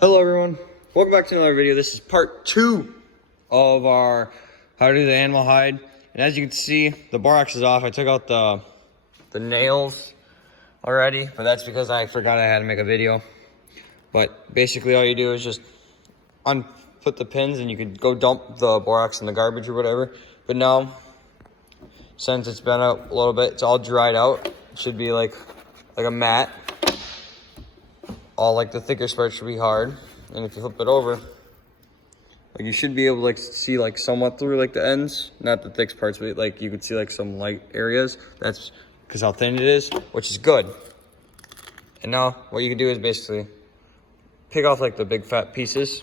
Hello everyone, welcome back to another video. This is part 2 of our how to do the animal hide. And as you can see, the borax is off. I took out the nails already, but that's because I forgot I had to make a video. But basically all you do is just put the pins and you could go dump the borax in the garbage or whatever. But now, since it's been out a little bit, it's all dried out. It should be like a mat. All like the thicker parts should be hard, and if you flip it over, like you should be able to like see like somewhat through like the ends, not the thick parts, but like you could see like some light areas. That's because how thin it is, which is good. And now what you can do is basically pick off like the big fat pieces,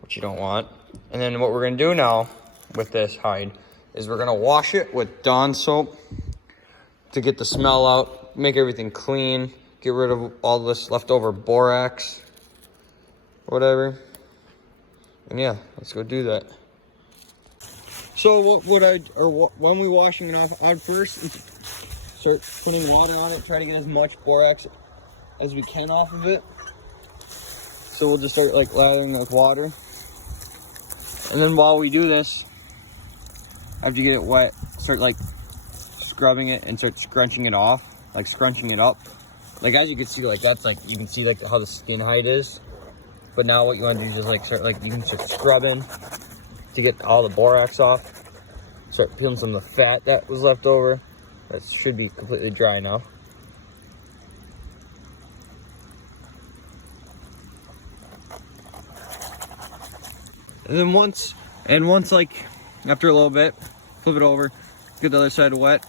which you don't want. And then what we're gonna do now with this hide is we're gonna wash it with Dawn soap to get the smell out, make everything clean. Get rid of all this leftover borax, whatever. And yeah, let's go do that. So when we're washing it off, I'd first start putting water on it, try to get as much borax as we can off of it. So we'll just start like lathering it with water. And then while we do this, after you get it wet, start like scrubbing it and start scrunching it off, like scrunching it up. Like as you can see, like that's like you can see like how the skin height is. But now what you want to do is just like start like you can start scrubbing to get all the borax off. Start peeling some of the fat that was left over. That should be completely dry now. And then once like after a little bit, flip it over, get the other side wet.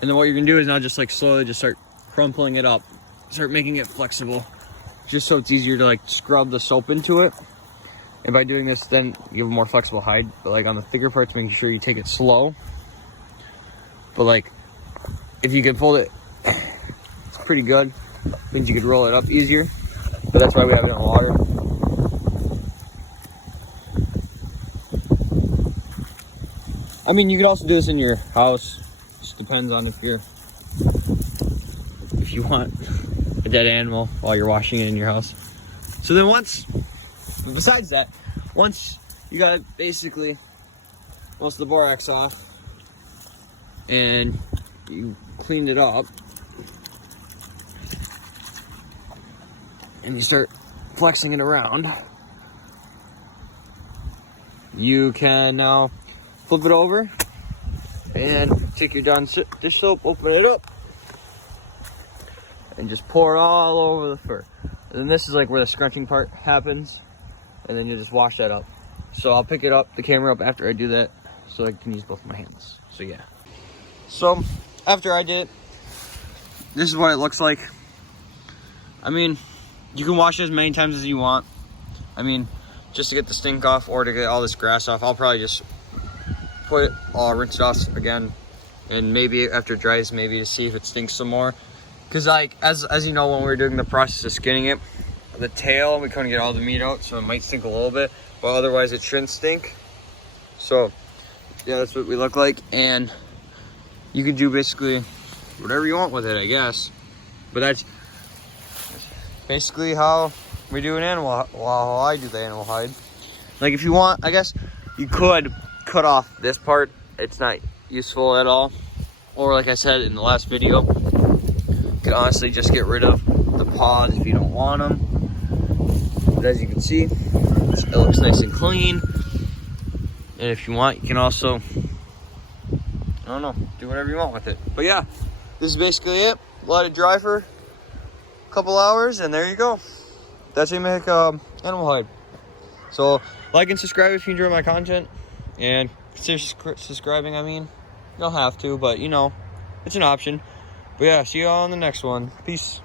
And then what you're gonna do is now just like slowly just start crumpling it up, start making it flexible, just so it's easier to like scrub the soap into it. And by doing this, then you have a more flexible hide. But like on the thicker parts, making sure you take it slow. But like if you can fold it, it's pretty good. Means you could roll it up easier. But that's why we have it in water. I mean, you could also do this in your house. Just depends on if you want a dead animal while you're washing it in your house. So then besides that, once you got basically most of the borax off and you cleaned it up and you start flexing it around, you can now flip it over and take your Dawn dish soap, open it up, and just pour it all over the fur. And then this is like where the scrunching part happens, and then you just wash that up. So I'll pick the camera up after I do that, so I can use both my hands. So yeah. So after I did it, this is what it looks like. I mean, you can wash it as many times as you want. I mean, just to get the stink off or to get all this grass off, I'll probably just put it all, rinse it off again, and maybe after it dries, maybe to see if it stinks some more. Because like as you know, when we were doing the process of skinning it, the tail, we couldn't get all the meat out, so it might stink a little bit, but otherwise it shouldn't stink. So yeah, that's what we look like. And you can do basically whatever you want with it, I guess. But that's basically how we do an animal, how I do the animal hide. Like if you want, I guess you could cut off this part. It's not useful at all. Or like I said in the last video, you can honestly just get rid of the paws if you don't want them. But as you can see, it looks nice and clean. And if you want, you can also, I don't know, do whatever you want with it. But yeah, this is basically it. Let it dry for a couple hours, and there you go. That's how you make animal hide. So like and subscribe if you enjoy my content, and consider subscribing. I mean, you don't have to, but you know, it's an option. But yeah, see you all on the next one. Peace.